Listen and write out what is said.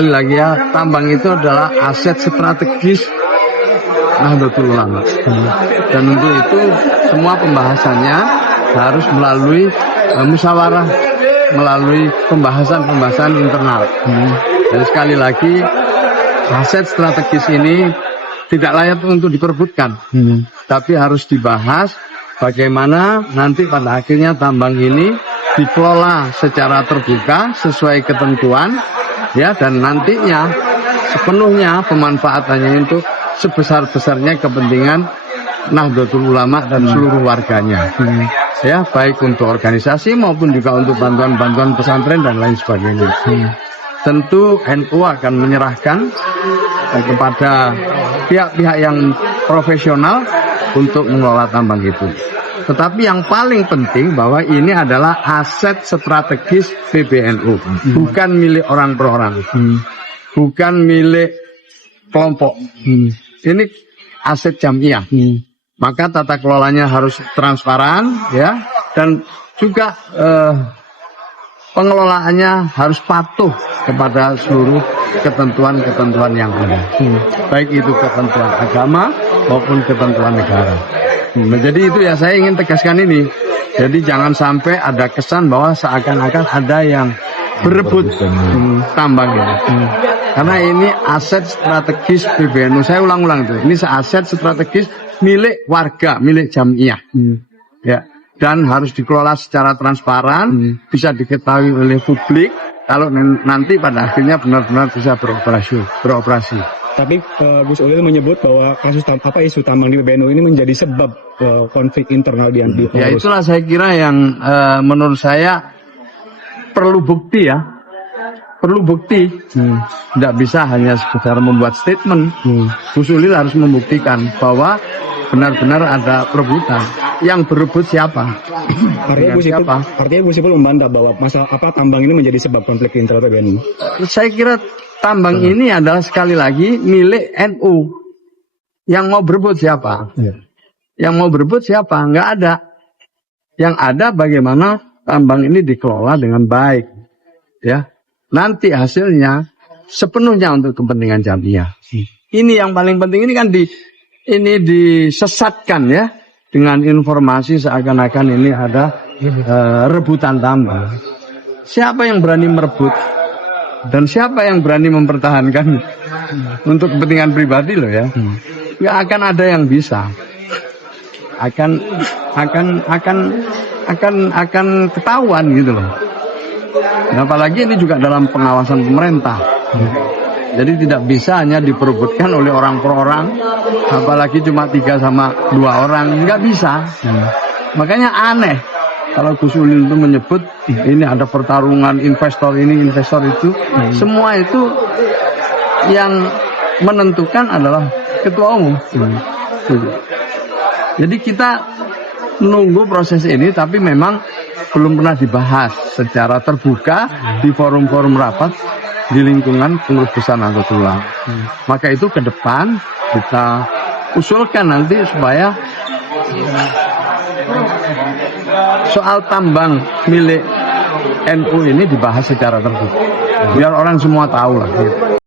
Sekali lagi ya, tambang itu adalah aset strategis Nahdlatul Ulama. Dan untuk itu semua pembahasannya harus melalui musyawarah, melalui pembahasan internal. Dan sekali lagi, aset strategis ini tidak layak untuk diperebutkan, tapi harus dibahas bagaimana nanti pada akhirnya tambang ini dikelola secara terbuka sesuai ketentuan, ya, dan nantinya sepenuhnya pemanfaatannya untuk sebesar-besarnya kepentingan Nahdlatul Ulama dan seluruh warganya, ya, baik untuk organisasi maupun juga untuk bantuan-bantuan pesantren dan lain sebagainya. Tentu NU akan menyerahkan kepada pihak-pihak yang profesional untuk mengelola tambang itu. Tetapi yang paling penting bahwa ini adalah aset strategis PBNU, bukan milik orang per orang, bukan milik kelompok. Ini aset jamiah. Maka tata kelolanya harus transparan, ya, dan juga pengelolaannya harus patuh kepada seluruh ketentuan-ketentuan yang ada, baik itu ketentuan agama maupun ketentuan negara. Nah, jadi itu ya, saya ingin tegaskan ini. Jadi jangan sampai ada kesan bahwa seakan-akan ada yang berebut tambang ini. Karena ini aset strategis PBNU. Saya ulang-ulang itu. Ini aset strategis milik warga, milik jamiah. Ya, dan harus dikelola secara transparan, bisa diketahui oleh publik. Kalau nanti pada akhirnya benar-benar bisa beroperasi. Tapi Gus Ulil menyebut bahwa kasus isu tambang di PBNU ini menjadi sebab konflik internal di pengurus. Ya, itulah saya kira yang menurut saya perlu bukti, ya. Perlu bukti. Tidak bisa hanya sekedar membuat statement. Gus Ulil harus membuktikan bahwa benar-benar ada perebutan. Yang berebut siapa? Artinya Gus Ipul membantah bahwa masalah tambang ini menjadi sebab konflik internal PBNU. Saya kira tambang ini adalah sekali lagi milik NU. Yang mau berebut siapa? Yang mau berebut siapa? Nggak ada. Yang ada bagaimana tambang ini dikelola dengan baik, ya. Nanti hasilnya sepenuhnya untuk kepentingan jamiah. Ini yang paling penting. Ini kan ini disesatkan, ya, dengan informasi seakan-akan ini ada rebutan tambang. Siapa yang berani merebut dan siapa yang berani mempertahankan untuk kepentingan pribadi loh, ya. Nggak akan ada yang bisa. Akan ketahuan gitu loh. Nah, apalagi ini juga dalam pengawasan pemerintah. Jadi tidak bisa hanya diperebutkan oleh orang per orang, apalagi cuma 3 sama 2 orang, nggak bisa. Makanya aneh kalau Gus Ulil itu menyebut ini ada pertarungan investor ini, investor itu. Semua itu yang menentukan adalah ketua umum. Jadi kita menunggu proses ini, tapi memang belum pernah dibahas secara terbuka di forum-forum rapat di lingkungan pengurus besar Nahdlatul Ulama. Maka itu ke depan kita usulkan nanti supaya soal tambang milik NU ini dibahas secara terbuka, biar orang semua tahu lah. Gitu.